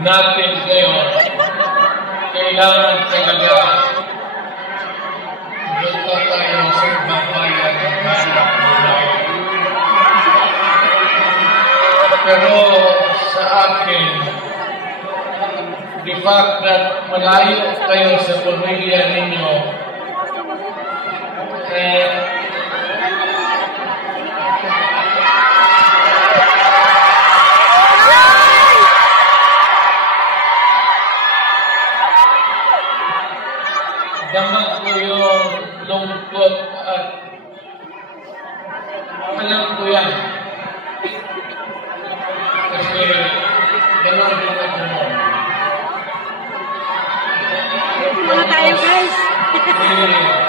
natin ngayon, kailangan talaga doon tayo sa babayan ng hanap buhay. Pero sa akin, the fact that malayo kayo sa pamilya ninyo, damag ko yung lungkot at alam ko yan. Kasi gano'n din ako mo. Tayo guys!